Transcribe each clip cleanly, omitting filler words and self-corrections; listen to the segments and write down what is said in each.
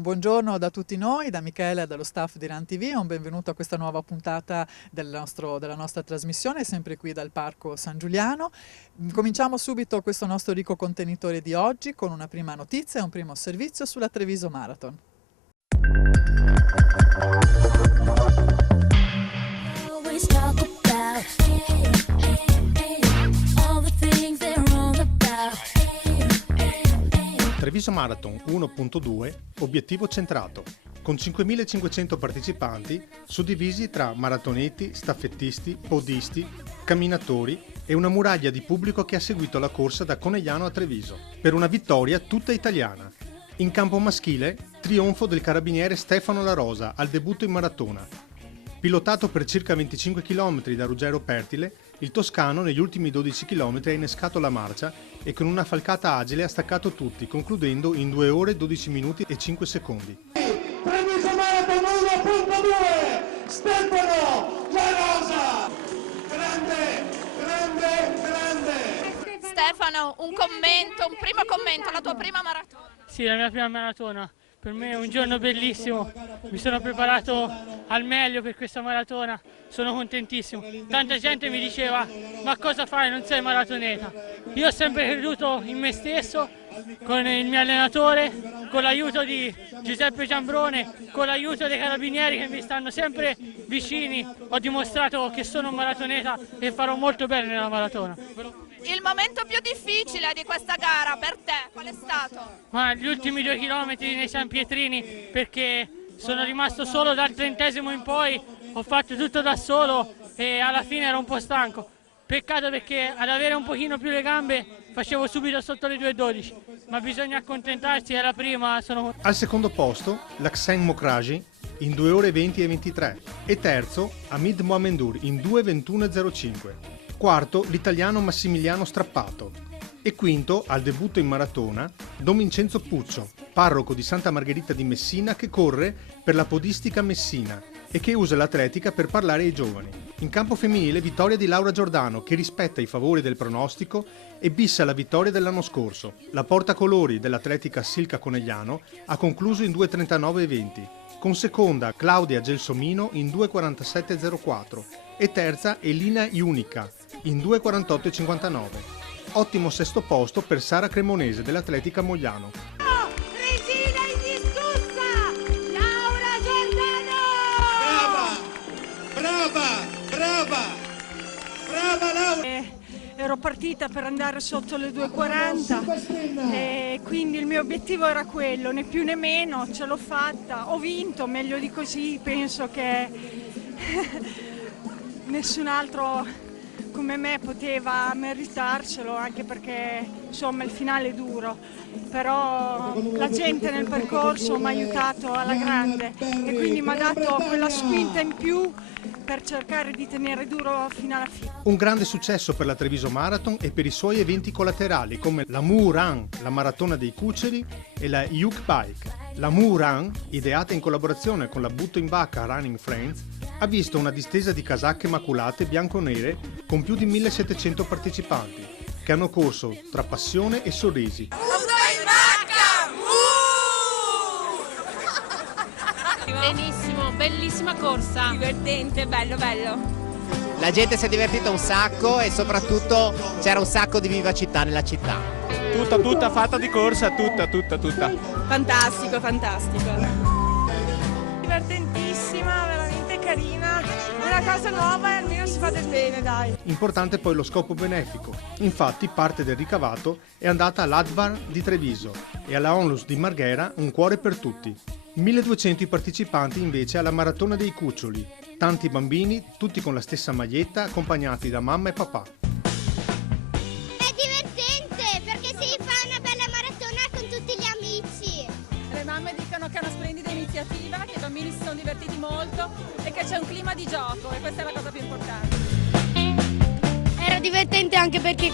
Un buongiorno da tutti noi, da Michele e dallo staff di Ran TV, un benvenuto a questa nuova puntata della nostra trasmissione, sempre qui dal Parco San Giuliano. Cominciamo subito questo nostro ricco contenitore di oggi con una prima notizia e un primo servizio sulla Treviso Marathon. Treviso Marathon 1.2, obiettivo centrato, con 5.500 partecipanti suddivisi tra maratoneti, staffettisti, podisti, camminatori e una muraglia di pubblico che ha seguito la corsa da Conegliano a Treviso, per una vittoria tutta italiana. In campo maschile, trionfo del carabiniere Stefano La Rosa al debutto in maratona. Pilotato per circa 25 km da Ruggero Pertile, il toscano negli ultimi 12 km ha innescato la marcia e con una falcata agile ha staccato tutti, concludendo in 2 ore 12 minuti e 5 secondi. Treviso Marathon 1.2, Stefano La Rosa! Grande, grande, grande! Stefano, un primo commento, la tua prima maratona. Sì, la mia prima maratona. Per me è un giorno bellissimo, mi sono preparato al meglio per questa maratona, sono contentissimo. Tanta gente mi diceva, ma cosa fai, non sei maratoneta? Io ho sempre creduto in me stesso, con il mio allenatore, con l'aiuto di Giuseppe Giambrone, con l'aiuto dei carabinieri che mi stanno sempre vicini. Ho dimostrato che sono un maratoneta e farò molto bene nella maratona. Il momento più difficile di questa gara per te, qual è stato? Ma gli ultimi 2 chilometri nei San Pietrini, perché sono rimasto solo dal 30° in poi, ho fatto tutto da solo e alla fine ero un po' stanco. Peccato perché ad avere un pochino più le gambe facevo subito sotto le 2:12, ma bisogna accontentarsi, era prima. Al secondo posto l'Axen Mokraji in 2 ore 20 e 23 e terzo Hamid Moamendur in 2:21:05. Quarto l'italiano Massimiliano Strappato e quinto, al debutto in maratona, Don Vincenzo Puccio, parroco di Santa Margherita di Messina che corre per la podistica Messina e che usa l'atletica per parlare ai giovani. In campo femminile vittoria di Laura Giordano che rispetta i favori del pronostico e bissa la vittoria dell'anno scorso. La portacolori dell'atletica Silca Conegliano ha concluso in 2:39:20, con seconda Claudia Gelsomino in 2:47:04 e terza Elina Iunica in 2:48:59. Ottimo sesto posto per Sara Cremonese dell'Atletica Mogliano. Regina indiscussa, Laura Giordano! Brava Laura! Ero partita per andare sotto le 2:40 e quindi il mio obiettivo era quello, né più né meno, ce l'ho fatta, ho vinto, meglio di così, penso che nessun altro come me poteva meritarcelo, anche perché insomma il finale è duro, però la gente nel percorso mi ha aiutato alla grande e quindi mi ha dato quella spinta in più per cercare di tenere duro fino alla fine. Un grande successo per la Treviso Marathon e per i suoi eventi collaterali come la Mu Run, la maratona dei cuceri, e la Yuk Bike. La Mu Run, ideata in collaborazione con la Butto in Vacca Running Friends, ha visto una distesa di casacche maculate bianco-nere con più di 1700 partecipanti che hanno corso tra passione e sorrisi. Benissimo, bellissima corsa. Divertente, bello. La gente si è divertita un sacco e soprattutto c'era un sacco di vivacità nella città. Tutta fatta di corsa, tutta. Fantastico. Divertentissima, veramente carina, una cosa nuova e almeno si fa del bene, dai. Importante poi lo scopo benefico. Infatti parte del ricavato è andata all'Advar di Treviso e alla Onlus di Marghera Un Cuore per Tutti. 1200 i partecipanti invece alla Maratona dei Cuccioli, tanti bambini, tutti con la stessa maglietta, accompagnati da mamma e papà. È divertente perché si fa una bella maratona con tutti gli amici. Le mamme dicono che è una splendida iniziativa, che i bambini si sono divertiti molto e che c'è un clima di gioco e questa è la cosa più importante. Era divertente anche perché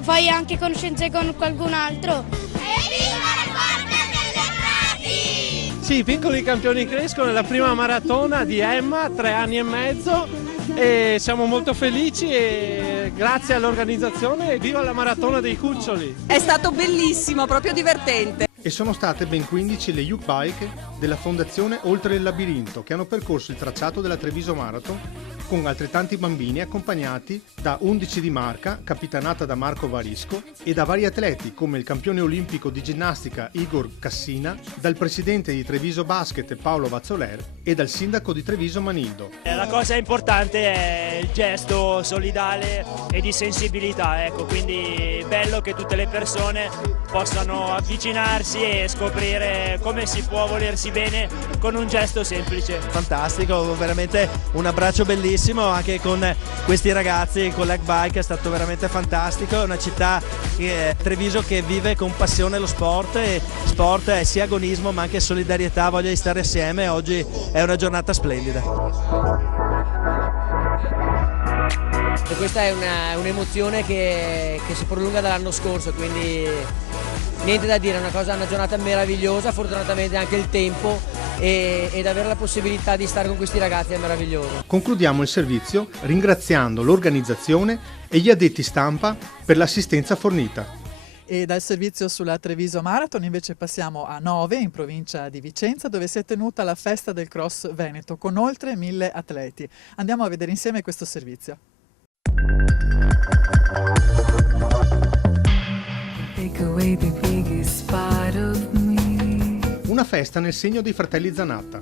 fai anche conoscenze con qualcun altro. Evviva le porte delle Frati! Sì, i piccoli campioni crescono, è la prima maratona di Emma, 3 anni e mezzo e siamo molto felici e grazie all'organizzazione e viva la maratona dei cuccioli! È stato bellissimo, proprio divertente. e sono state ben 15 le youth bike della fondazione Oltre il Labirinto che hanno percorso il tracciato della Treviso Marathon con altrettanti bambini accompagnati da 11 di marca, capitanata da Marco Varisco, e da vari atleti come il campione olimpico di ginnastica Igor Cassina, dal presidente di Treviso Basket Paolo Vazzoler e dal sindaco di Treviso Manildo. La cosa importante è il gesto solidale e di sensibilità, ecco, quindi bello che tutte le persone possano avvicinarsi e scoprire come si può volersi bene con un gesto semplice. Fantastico, veramente un abbraccio bellissimo anche con questi ragazzi con l'Hack Bike, è stato veramente fantastico. È una città, Treviso, che vive con passione lo sport, e sport è sia agonismo ma anche solidarietà, voglia di stare assieme. Oggi è una giornata splendida. E questa è un'emozione che si prolunga dall'anno scorso, quindi niente da dire, una giornata meravigliosa, fortunatamente anche il tempo ed avere la possibilità di stare con questi ragazzi è meraviglioso. Concludiamo il servizio ringraziando l'organizzazione e gli addetti stampa per l'assistenza fornita. E dal servizio sulla Treviso Marathon invece passiamo a Nove, in provincia di Vicenza, dove si è tenuta la festa del cross veneto con oltre 1000 atleti. Andiamo a vedere insieme questo servizio. Una festa nel segno dei fratelli Zanatta.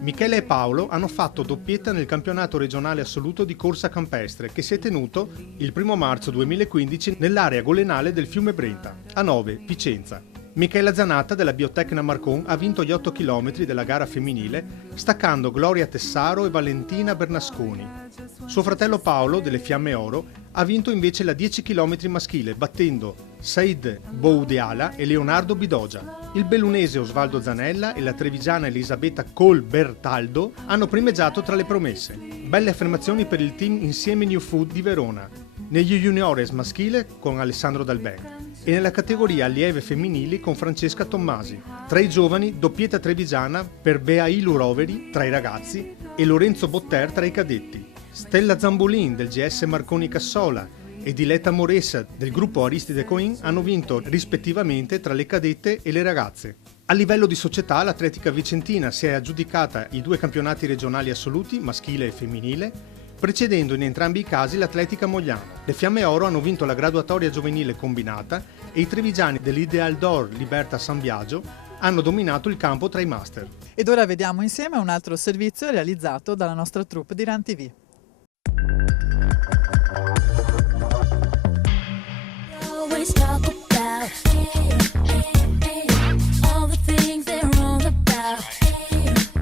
Michele e Paolo hanno fatto doppietta nel campionato regionale assoluto di corsa campestre che si è tenuto il 1 marzo 2015 nell'area golenale del fiume Brenta, a Nove, Vicenza. Michela Zanatta della Biotecna Marcon ha vinto gli 8 km della gara femminile, staccando Gloria Tessaro e Valentina Bernasconi. Suo fratello Paolo, delle Fiamme Oro, ha vinto invece la 10 km maschile, battendo Said Boudiala e Leonardo Bidogia. Il bellunese Osvaldo Zanella e la trevigiana Elisabetta Colbertaldo hanno primeggiato tra le promesse. Belle affermazioni per il team Insieme New Food di Verona, negli juniores maschile con Alessandro Dalben e nella categoria allieve femminili con Francesca Tommasi. Tra i giovani, doppietta trevigiana per Beailu Roveri tra i ragazzi e Lorenzo Botter tra i cadetti. Stella Zambolin del GS Marconi Cassola e Diletta Moressa del gruppo Aristide Coin hanno vinto rispettivamente tra le cadette e le ragazze. A livello di società, l'atletica vicentina si è aggiudicata i 2 campionati regionali assoluti, maschile e femminile, precedendo in entrambi i casi l'atletica mogliana. Le Fiamme Oro hanno vinto la graduatoria giovanile combinata e i trevigiani dell'Ideal d'Or Liberta San Biagio hanno dominato il campo tra i master. Ed ora vediamo insieme un altro servizio realizzato dalla nostra troupe di Ran TV.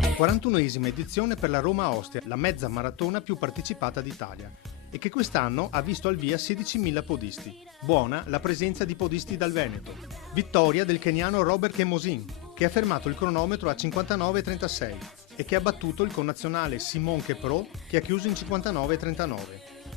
La 41esima edizione per la Roma-Ostia, la mezza maratona più partecipata d'Italia, e che quest'anno ha visto al via 16.000 podisti. Buona la presenza di podisti dal Veneto. Vittoria del keniano Robert Kemosin, che ha fermato il cronometro a 59,36 e che ha battuto il connazionale Simon Kepro, che ha chiuso in 59,39.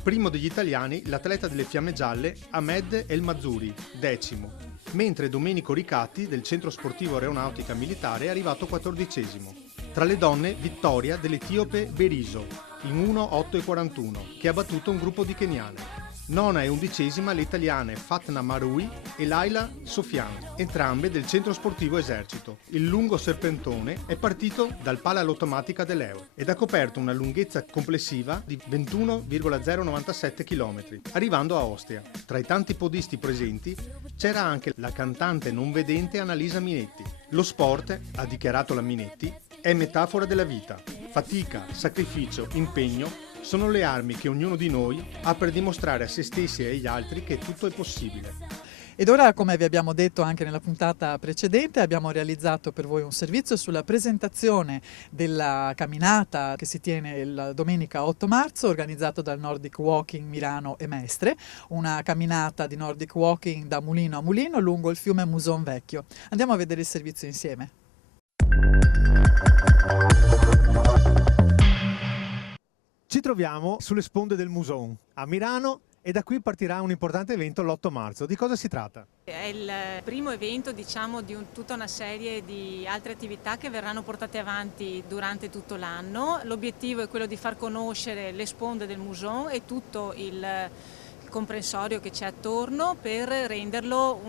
Primo degli italiani, l'atleta delle Fiamme Gialle Ahmed El Mazzuri, 10°, mentre Domenico Ricatti del Centro Sportivo Aeronautica Militare è arrivato 14°. Tra le donne, vittoria dell'etiope Beriso in 1:8:41, che ha battuto un gruppo di keniane. Nona e 11ª le italiane Fatna Marui e Laila Sofian, entrambe del Centro Sportivo Esercito. Il lungo serpentone è partito dal Pala Lottomatica dell'Eur ed ha coperto una lunghezza complessiva di 21,097 km, arrivando a Ostia. Tra i tanti podisti presenti c'era anche la cantante non vedente Annalisa Minetti. Lo sport, ha dichiarato la Minetti, è metafora della vita. Fatica, sacrificio, impegno sono le armi che ognuno di noi ha per dimostrare a se stessi e agli altri che tutto è possibile. Ed ora, come vi abbiamo detto anche nella puntata precedente, abbiamo realizzato per voi un servizio sulla presentazione della camminata che si tiene la domenica 8 marzo, organizzato dal Nordic Walking Milano e Mestre, una camminata di Nordic Walking da mulino a mulino lungo il fiume Muson Vecchio. Andiamo a vedere il servizio insieme. Ci troviamo sulle sponde del Muson, a Milano, e da qui partirà un importante evento l'8 marzo. Di cosa si tratta? È il primo evento, diciamo, di tutta una serie di altre attività che verranno portate avanti durante tutto l'anno. L'obiettivo è quello di far conoscere le sponde del Muson e tutto il comprensorio che c'è attorno per renderlo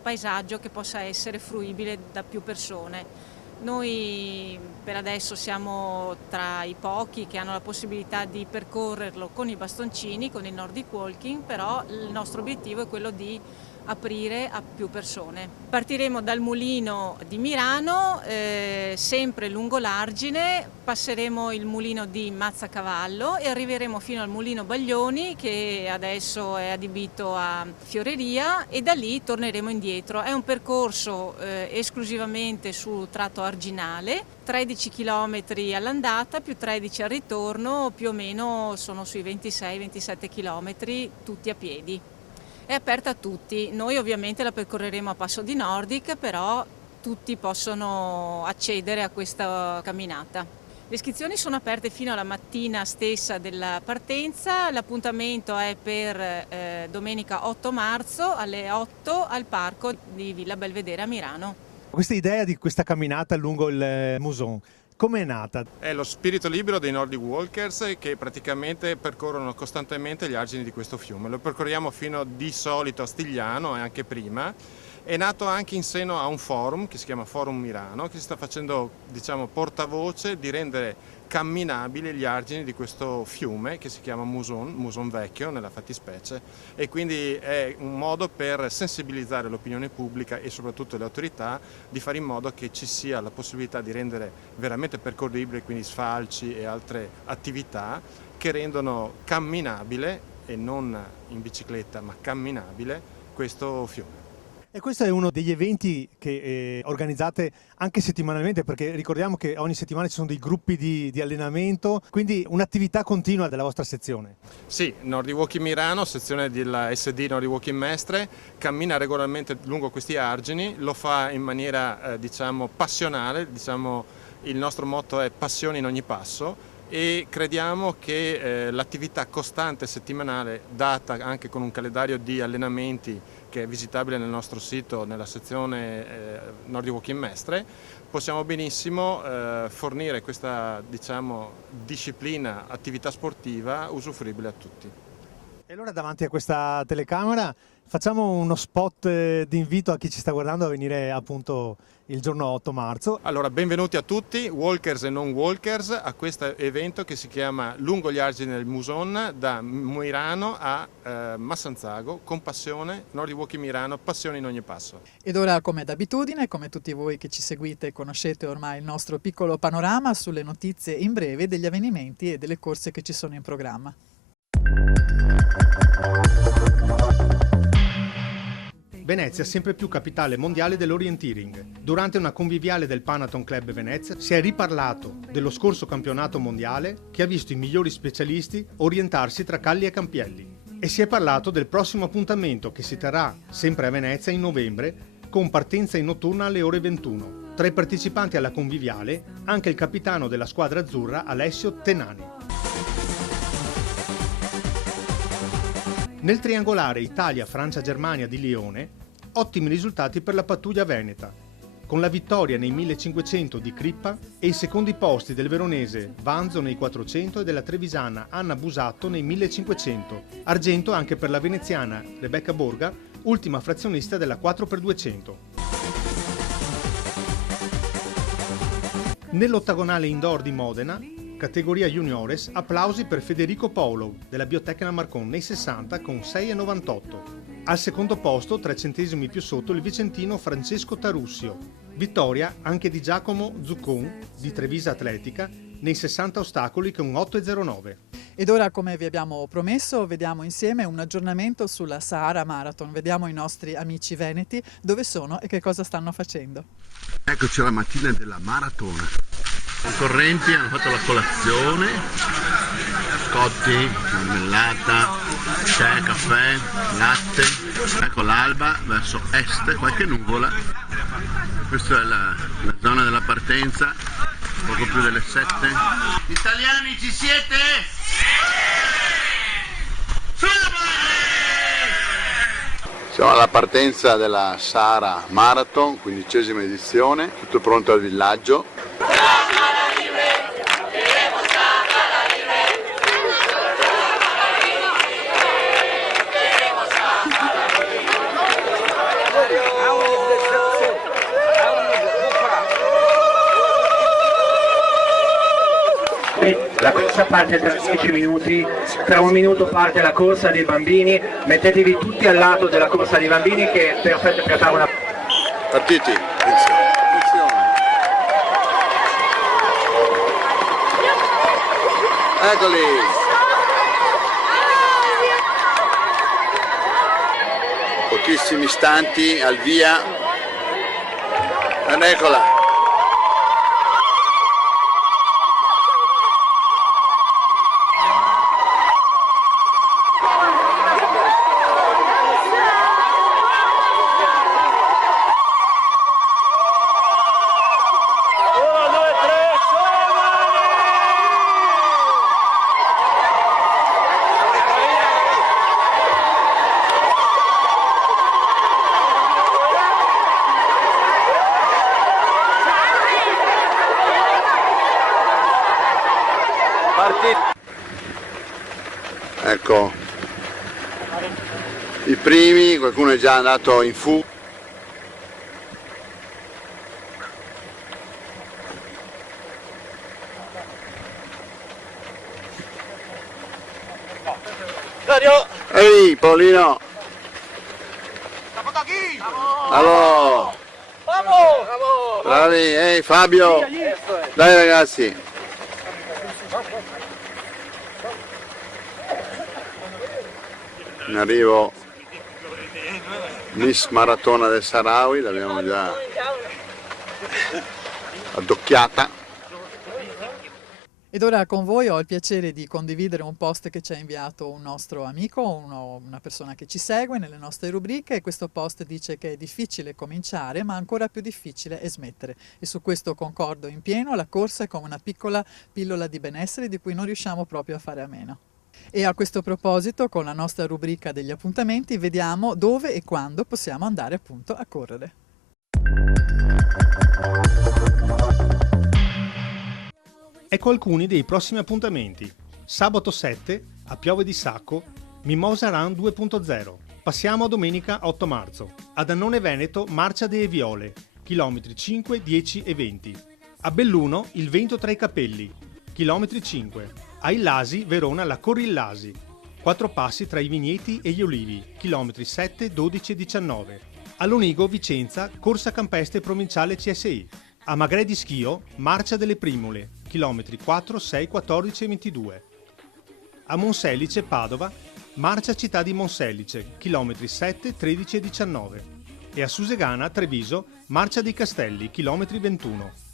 paesaggio che possa essere fruibile da più persone. Noi per adesso siamo tra i pochi che hanno la possibilità di percorrerlo con i bastoncini, con il Nordic Walking, però il nostro obiettivo è quello di aprire a più persone. Partiremo dal mulino di Mirano, sempre lungo l'Argine, passeremo il mulino di Mazzacavallo e arriveremo fino al mulino Baglioni, che adesso è adibito a fioreria, e da lì torneremo indietro. È un percorso esclusivamente sul tratto arginale, 13 km all'andata più 13 al ritorno, più o meno sono sui 26-27 km tutti a piedi. È aperta a tutti, noi ovviamente la percorreremo a passo di Nordic, però tutti possono accedere a questa camminata. Le iscrizioni sono aperte fino alla mattina stessa della partenza, l'appuntamento è per domenica 8 marzo alle 8 al parco di Villa Belvedere a Milano. Questa idea di questa camminata lungo il Muson, come è nata? È lo spirito libero dei Nordic Walkers che praticamente percorrono costantemente gli argini di questo fiume. Lo percorriamo fino di solito a Stigliano e anche prima. È nato anche in seno a un forum che si chiama Forum Mirano, che si sta facendo, diciamo, portavoce di rendere camminabili gli argini di questo fiume che si chiama Muson Vecchio nella fattispecie, e quindi è un modo per sensibilizzare l'opinione pubblica e soprattutto le autorità di fare in modo che ci sia la possibilità di rendere veramente percorribile, quindi sfalci e altre attività che rendono camminabile, e non in bicicletta ma camminabile, questo fiume. E questo è uno degli eventi che organizzate anche settimanalmente, perché ricordiamo che ogni settimana ci sono dei gruppi di allenamento, quindi un'attività continua della vostra sezione. Sì, Nordic Walking Mirano, sezione della SD Nordic Walking Mestre, cammina regolarmente lungo questi argini, lo fa in maniera diciamo passionale, diciamo, il nostro motto è passione in ogni passo, e crediamo che l'attività costante settimanale, data anche con un calendario di allenamenti che è visitabile nel nostro sito nella sezione Nordic Walking Mestre, possiamo benissimo fornire questa, diciamo, disciplina, attività sportiva usufruibile a tutti. E allora davanti a questa telecamera facciamo uno spot di invito a chi ci sta guardando a venire appunto il giorno 8 marzo. Allora, benvenuti a tutti, walkers e non walkers, a questo evento che si chiama Lungo gli argini del Muson, da Mirano a Massanzago, con passione, Nordic Walking Mirano, passione in ogni passo. Ed ora, come d'abitudine, come tutti voi che ci seguite e conoscete ormai il nostro piccolo panorama sulle notizie in breve degli avvenimenti e delle corse che ci sono in programma. Venezia sempre più capitale mondiale dell'orienteering. Durante una conviviale del Panathon Club Venezia si è riparlato dello scorso campionato mondiale che ha visto i migliori specialisti orientarsi tra Calli e Campielli. E si è parlato del prossimo appuntamento che si terrà sempre a Venezia in novembre, con partenza in notturna alle ore 21. Tra i partecipanti alla conviviale anche il capitano della squadra azzurra Alessio Tenani. Nel triangolare Italia-Francia-Germania di Lione, ottimi risultati per la pattuglia veneta, con la vittoria nei 1500 di Crippa e i secondi posti del veronese Vanzo nei 400 e della trevisana Anna Busatto nei 1500, argento anche per la veneziana Rebecca Borga, ultima frazionista della 4x200. Nell'ottagonale indoor di Modena, categoria juniores, applausi per Federico Paolo della Biotecna Marcon nei 60 con 6,98. Al secondo posto, 3 centesimi più sotto, il vicentino Francesco Tarussio. Vittoria anche di Giacomo Zuccon di Trevisa Atletica nei 60 ostacoli con 8,09. Ed ora, come vi abbiamo promesso, vediamo insieme un aggiornamento sulla Sahara Marathon. Vediamo i nostri amici veneti dove sono e che cosa stanno facendo. Eccoci alla mattina della maratona. I correnti hanno fatto la colazione, biscotti, marmellata, tè, caffè, latte. Ecco l'alba verso est, qualche nuvola. Questa è la zona della partenza, poco più delle 7. Italiani, ci siete? Siamo alla partenza della Sahara Marathon, 15ª edizione, tutto pronto al villaggio. corsa parte tra 10 minuti, tra un minuto parte la corsa dei bambini, mettetevi tutti al lato della corsa dei bambini che è perfetto per fare una... Partiti, eccoli! Pochissimi istanti al via. Eccola! Ecco i primi, qualcuno è già andato in fuga. Ehi Paolino! Bravo! Bravi, ehi Fabio! Dai ragazzi! In arrivo Miss Maratona del Sahrawi, l'abbiamo già addocchiata. Ed ora con voi ho il piacere di condividere un post che ci ha inviato un nostro amico, una persona che ci segue nelle nostre rubriche, e questo post dice che è difficile cominciare ma ancora più difficile è smettere, e su questo concordo in pieno. La corsa è come una piccola pillola di benessere di cui non riusciamo proprio a fare a meno. E a questo proposito, con la nostra rubrica degli appuntamenti, vediamo dove e quando possiamo andare appunto a correre. Ecco alcuni dei prossimi appuntamenti. Sabato 7, a Piove di Sacco, Mimosa Run 2.0. Passiamo a domenica 8 marzo. Ad Annone Veneto, Marcia delle Viole, chilometri 5, 10 e 20. A Belluno, il vento tra i capelli, chilometri 5. A Illasi, Verona, la Corillasi, 4 passi tra i vigneti e gli olivi, chilometri 7, 12 e 19. A Lonigo, Vicenza, corsa campestre provinciale CSI. A Magrè di Schio, Marcia delle Primule, chilometri 4, 6, 14 e 22. A Monselice, Padova, Marcia Città di Monselice, chilometri 7, 13 e 19. E a Susegana, Treviso, Marcia dei Castelli, chilometri 21.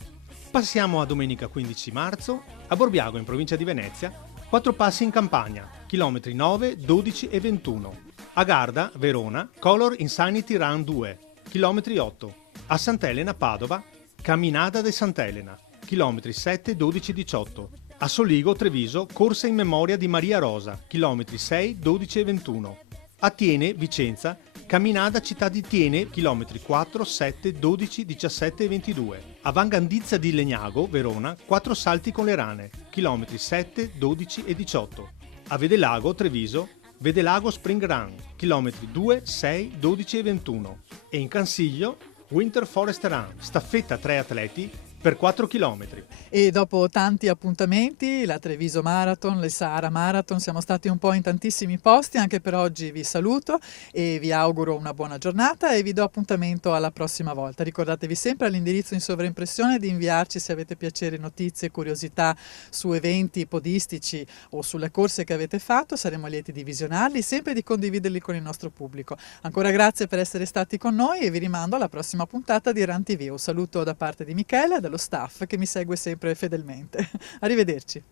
Passiamo a domenica 15 marzo, a Borbiago in provincia di Venezia, 4 passi in campagna, chilometri 9, 12 e 21. A Garda, Verona, Color Insanity Run 2, chilometri 8. A Sant'Elena, Padova, Camminata de Sant'Elena, chilometri 7, 12 e 18. A Soligo, Treviso, corsa in memoria di Maria Rosa, chilometri 6, 12 e 21. A Tiene, Vicenza, Camminata Città di Tiene, chilometri 4, 7, 12, 17 e 22. A Vangandizza di Legnago, Verona, 4 salti con le rane, chilometri 7, 12 e 18. A Vedelago, Treviso, Vedelago Spring Run, chilometri 2, 6, 12 e 21. E in Cansiglio, Winter Forest Run, staffetta 3 atleti, per 4 km. E dopo tanti appuntamenti, la Treviso Marathon, le Sahara Marathon, siamo stati un po' in tantissimi posti. Anche per oggi vi saluto e vi auguro una buona giornata e vi do appuntamento alla prossima volta. Ricordatevi sempre all'indirizzo in sovraimpressione di inviarci, se avete piacere, notizie, curiosità su eventi podistici o sulle corse che avete fatto. Saremo lieti di visionarli, sempre di condividerli con il nostro pubblico. Ancora grazie per essere stati con noi e vi rimando alla prossima puntata di Run TV. Un saluto da parte di Michele e dello staff che mi segue sempre fedelmente. Arrivederci.